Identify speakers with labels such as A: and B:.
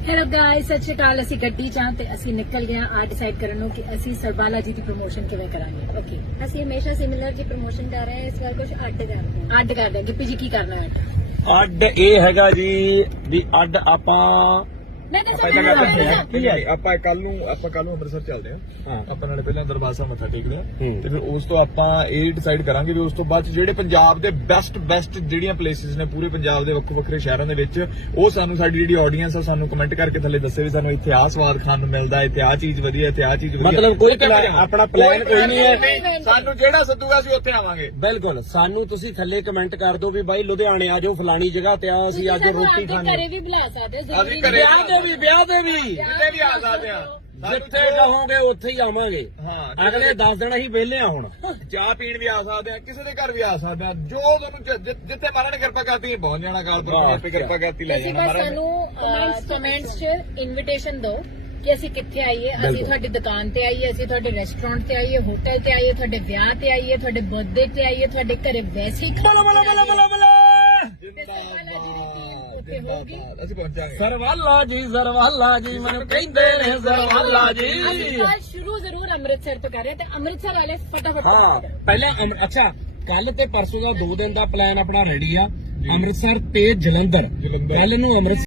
A: Hello guys, ਸਤਿ ਸ਼੍ਰੀ ਅਕਾਲ। ਅਸੀਂ ਗੱਡੀ ਚਾਂ ਤੇ ਅਸੀਂ ਨਿਕਲ ਗਏ ਆ ਡਿਸਾਈਡ ਕਰਨ ਨੂੰ ਕਿ ਅਸੀਂ ਸਰਬਾਲਾ ਜੀ ਦੀ ਪ੍ਰੋਮੋਸ਼ਨ ਕਿਵੇਂ ਕਰਾਂਗੇ। ਓਕੇ,
B: ਅਸੀਂ ਹਮੇਸ਼ਾ ਸਿਮਿਲਰ ਜੀ ਪ੍ਰੋਮੋਸ਼ਨ ਕਰ ਰਹੇ ਹਾਂ, ਇਸ ਵਾਰ ਕੁਝ ਅੱਡ ਕਰ ਰਹੇ ਹਾਂ।
A: ਅੱਡ ਕਰਦੇ ਹਾਂ। ਗਿੱਪੀ ਜੀ ਕੀ ਕਰਨਾ ਹੈ?
C: ਅੱਡ ਇਹ ਹੈਗਾ ਜੀ ਵੀ ਅੱਡ ਆਪਾਂ
A: ਨਹੀਂ
D: ਕੀ ਹੈ ਆਪਾਂ ਕੱਲ ਨੂੰ ਅੰਮ੍ਰਿਤਸਰ ਚੱਲਦੇ ਹਾਂ। ਆਪਾਂ ਨਾਲੇ ਪਹਿਲਾਂ ਦਰਬਾਰ ਸਾਹਿਬ ਮੱਥਾ ਟੇਕਦੇ ਹਾਂ ਤੇ ਫਿਰ ਉਸ ਤੋਂ ਆਪਾਂ ਇਹ ਡਿਸਾਈਡ ਕਰਾਂਗੇ ਵੀ ਉਸ ਤੋਂ ਬਾਅਦ ਜਿਹੜੇ ਪੰਜਾਬ ਦੇ ਬੈਸਟ ਜਿਹੜੀਆਂ ਪਲੇਸਿਸ ਨੇ ਪੂਰੇ ਪੰਜਾਬ ਦੇ ਵੱਖੋ ਵੱਖਰੇ ਸ਼ਹਿਰਾਂ ਦੇ ਵਿੱਚ, ਉਹ ਸਾਨੂੰ ਸਾਡੀ ਜਿਹੜੀ ਆਡੀਅנס ਆ ਸਾਨੂੰ ਕਮੈਂਟ ਕਰਕੇ ਥੱਲੇ ਦੱਸੇ ਵੀ ਸਾਨੂੰ ਇੱਥੇ ਆਹ ਸਵਾਦ ਖਾਣ ਨੂੰ ਮਿਲਦਾ, ਇੱਥੇ ਆਹ ਚੀਜ਼ ਵਧੀਆ, ਇੱਥੇ ਆਹ ਚੀਜ਼ ਵਧੀਆ।
C: ਮਤਲਬ ਕੋਈ ਆਪਣਾ ਪਲਾਨ ਕੋਈ ਨਹੀਂ ਹੈ।
D: ਸਾਨੂੰ ਜਿਹੜਾ ਸੱਦੂਗਾ ਅਸੀਂ ਉੱਥੇ ਆਵਾਂਗੇ।
C: ਬਿਲਕੁਲ, ਸਾਨੂੰ ਤੁਸੀਂ ਥੱਲੇ ਕਮੈਂਟ ਕਰ ਦਿਓ ਵੀ ਬਾਈ ਲੁਧਿਆਣੇ ਆ ਜਾਓ, ਫਲਾਣੀ ਜਗ੍ਹਾ ਤੇ ਆ, ਅਸੀਂ ਅੱਜ ਰੋਟੀ ਖਾਣੀ।
A: ਘਰੇ ਵੀ ਬੁਲਾ ਸਕਦੇ ਹੋ,
D: ਅਸੀਂ ਘਰੇ
C: ਵਿਆਹ ਦੇ ਵੀ
D: ਕਿਤੇ ਵੀ ਆ ਸਕਦੇ ਆ।
C: ਜਿੱਥੇ ਕਹੋਗੇ ਉੱਥੇ ਹੀ ਆਵਾਂਗੇ।
D: ਹਾਂ,
C: ਅਗਲੇ 10 ਦਿਨ ਅਸੀਂ ਵਿਹਲੇ ਆ। ਹੁਣ
D: ਚਾਹ ਪੀਣ ਵੀ ਆ ਸਕਦੇ ਆ, ਕਿਸੇ ਦੇ ਘਰ ਵੀ ਆ ਸਕਦੇ ਆ, ਜੋ ਤੁਹਾਨੂੰ ਜਿੱਥੇ ਮਹਾਰਾਜ ਨੇ ਕਿਰਪਾ ਕਰਤੀ ਪਹੁੰਚ ਜਾਣਾ। ਕਾਲ ਪਰ ਕਿਰਪਾ ਕਰਤੀ ਲੈ
A: ਤੁਸੀਂ
D: ਜਾਣਾ
A: ਬਸ
D: ਮਹਾਰਾਜ ਨੇ।
A: ਸਾਨੂੰ ਕਮੈਂਟਸ 'ਚ ਇਨਵੀਟੇਸ਼ਨ ਦਿਓ ਕਿ ਅਸੀਂ ਕਿੱਥੇ ਆਈਏ। ਅਸੀਂ ਤੁਹਾਡੀ ਦੁਕਾਨ ਤੇ ਆਈਏ, ਅਸੀਂ ਤੁਹਾਡੇ ਰੈਸਟੋਰੈਂਟ ਤੇ ਆਈਏ, ਹੋਟਲ ਤੇ ਆਈਏ, ਤੁਹਾਡੇ ਵਿਆਹ ਤੇ ਆਈਏ, ਤੁਹਾਡੇ ਬਰਥਡੇ ਤੇ ਆਈਏ, ਤੁਹਾਡੇ ਘਰੇ ਵੈਸੇ ਹੀ
D: ਜਿੰਦਾਬਾਦ, ਅਸੀਂ ਪਹੁੰਚਾਂਗੇ।
C: ਸਰਵਾਲਾ ਜੀ ਮੈਨੂੰ ਕਹਿੰਦੇ ਨੇ ਸਰਵਾਲਾ ਜੀ।
A: ਸ਼ੁਰੂ ਜ਼ਰੂਰ ਅੰਮ੍ਰਿਤਸਰ ਤੋਂ ਕਰ ਰਹੇ ਤੇ ਅੰਮ੍ਰਿਤਸਰ ਵਾਲੇ ਫਟਾਫਟ
C: ਹਾਂ, ਪਹਿਲਾਂ ਅੱਛਾ, ਕੱਲ ਤੇ ਪਰਸੋਂ ਦਾ 2 ਦਿਨ ਦਾ ਪਲਾਨ ਆਪਣਾ ਰੈਡੀ ਆ। ਅੰਮ੍ਰਿਤਸਰ ਤੇ ਜਲੰਧਰ। ਕੱਲ ਨੂੰ ਅੰਮ੍ਰਿਤਸਰ